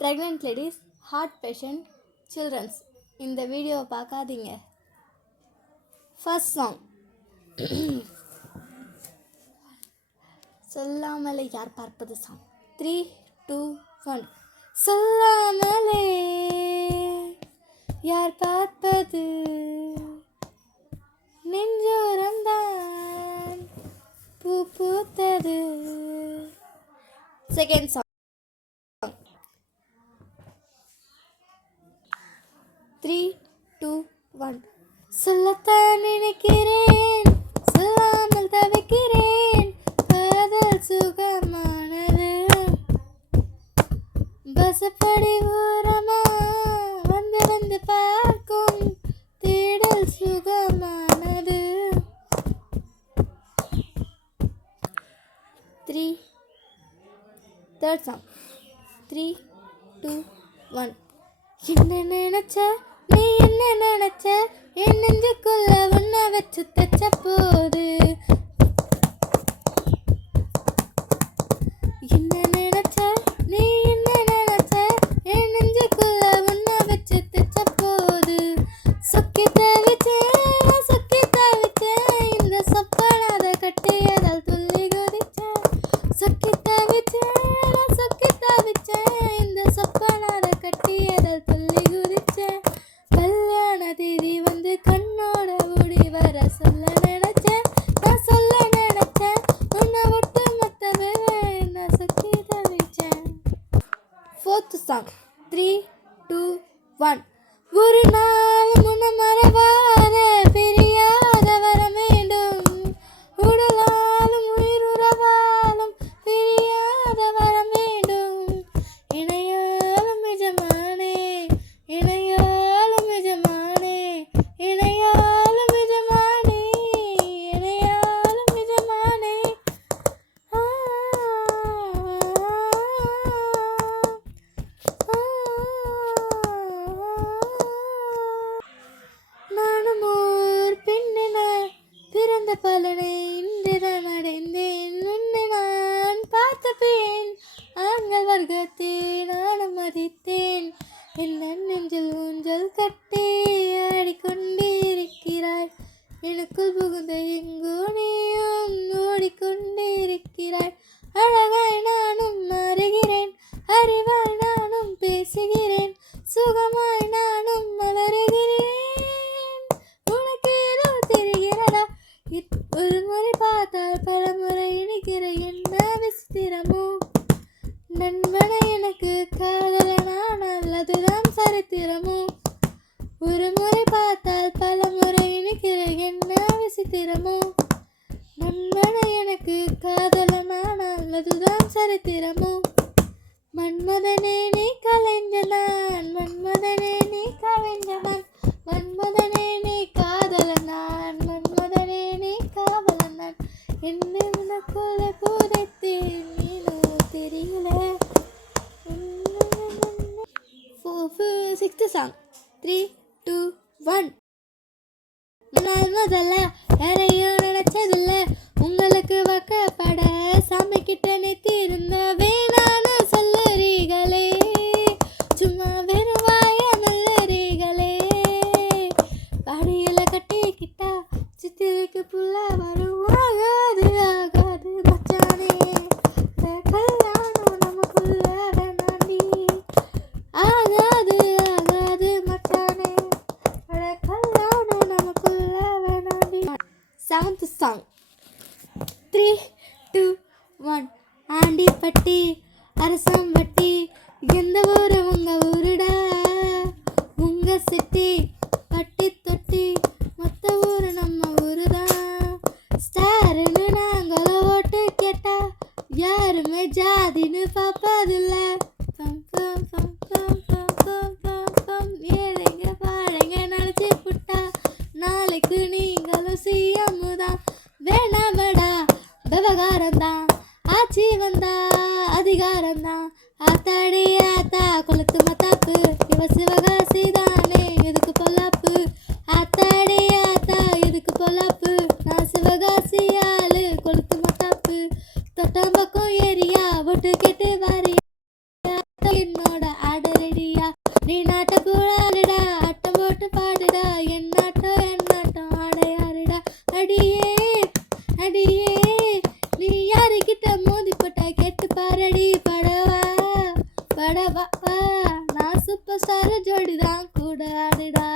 Pregnant ladies, heart patient, childrens இந்த வீடியோவை பார்க்காதீங்க. ஃபர்ஸ்ட் சாங் சொல்லாமலே யார் பார்ப்பது சாங். 3, 2, 1. சொல்லாமலே யார் பார்ப்பது நெஞ்சோரம்தான் பூ பூத்தது. Second song 3, 2, 1. சொல்லத்தான் நினைக்கிறேன், சொல்லாமல் தவிக்கிறேன், காதல் சுகமானது, பசப்படி ஓரமா வந்து வந்து பார்க்கும் தேடல் சுகமானது. 3, third song 3, 2, 1. என்ன நினைச்ச நீ, என்ன நினைச்ச, என் நெஞ்சுக்குள்ள உன்னை வச்சு தச்ச போது. என்ன நினைச்ச நீ, என்ன நினைச்ச, என் நெஞ்சுக்குள்ள உன்னை வச்சு தச்ச போது. சொக்கி தவிச்சேன், சொக்கி தவிச்சேன், இந்த சொப்பனாத கட்டியதால் துள்ளி குதிச்சேன். சொக்கி தவிச்சேன், சொக்கி தவிச்சேன், இந்த சொப்பனாத கட்டியதால் துள்ளி குதிச்சேன். கல்யாண தேதி வந்து கண்ணோட ஓடி வர சொல்ல நினைச்சேன், நான் சொல்ல நினைச்சேன், உன்னை விட்டு மொத்தவே நான் சொக்கி தவிச்சேன். Fourth song 3, 2, 1. ஒரு நாள் முன்ன மறவாத பிரியாத வர வேண்டும், உடலாலும் உயிருறவாலும் பிரியாத வர வேண்டும். இணையாலும் நிஜமானே, இணையாலும் நிஜமானே, இணையாலும் நிஜமானே, இணையாலும் நிஜமானே. நானும் ஓர் பெண்ணென பிறந்த பலனை இன்றுதான் அடைந்தேன். உன்னை நான் பார்த்த பெண் ஆண்கள் வர்க்கத்தை நானும் மதித்தேன். என்ன நெஞ்சில் ஊஞ்சல் கட்டி ஆடிக்கொண்டிருக்கிறாய், எனக்குள் புகுந்த எங்கோ நீயும் ஓடிக்கொண்டிருக்கிறாய். அழகாய் நானும் மாறுகிறேன், அறிவாய் நானும் பேசுகிறேன், சுகமாய் நானும் மலருகிறேன். உனக்கு ஏதோ தெரிகிறதா, ஒரு முறை பார்த்தால் பல முறை இணைக்கிற என்ன விசித்திரமோ. நண்பனை எனக்கு காதலனானால் அதுதான் சரித்திரமோ. ஒரு முறை பார்த்தால் பல முறை இணைக்கிற என்ன விசித்திரமோ. நண்பனை எனக்கு காதலனானால் அதுதான் சரித்திரமோ. மன்மதனே நீ கலைஞனான், மன்மதனே நீ கலைஞனான், மன்மதனே நீ காதலனான், மன்மதனே நீ காவலனான். என்னை உனக்குள்ள புதைத்தேன், நீனோ தெரியல. Sixth song 3, 2, 1. நான் முதல்ல யாரையும் நினைச்சதில்ல, உங்களுக்கு வாக்கப்பட சாமி கிட்ட நிறுத்தியிருந்த வேணான்னு சொல்லுறீங்களே, சும்மா வெறும் வாய நல்லறீங்களே. பாடியில கட்டிக்கிட்டா சித்திரைக்கு புள்ள வரும், ஆகாது ஆகாது மச்சானே, கல்யாணம் நமக்குள்ள வேணாண்டி, ஆகாது ஆகாது மச்சானே, கல்யாணம் நமக்குள்ள வேணாண்டி. Seventh song 3, 2, 1. ஆண்டிப்பட்டி அரசம்பட்டி எந்த ஊரு உங்க ஊருடா, உங்க சிட்டி பட்டி தொட்டி மொத்த ஊரு நம்ம ஊருதான். ஸ்டாருன்னு நாங்கள ஓட்டு கேட்டா யாருமே ஜாதின்னு பார்ப்பதில்ல. பம் பம் பம் பம் பம் பம் பம் பம். ஏழைங்க பாழைங்க நினச்சி புட்டா நாளைக்கு நீங்களும் சிஎம்முதான். வேணாமடா விவகாரம்தான், ஆட்சி வந்தா அதிகாரம்தான். ஆத்தாடி ஆத்தா கொளுத்து மத்தாப்பு, இவ சிவகாசி தானே எதுக்கு பொல்லாப்பு. ஆத்தாடி ஆத்தா எதுக்கு பொல்லாப்பு, நான் சிவகாசி ஆளு கொளுத்து மத்தாப்பு. தொட்டம் பக்கம் ஏரியா ஒட்டு கேட்டு வாரியா. போட்டா என்னாட்டம் ஆடையாருடா. அடியே அடியே நீ யாருக்கிட்ட மோதி போட்டா கேட்டு பாரடி. படவா நான் சூப்பர் ஸ்டார் ஜோடிதான் கூட ஆடுடா.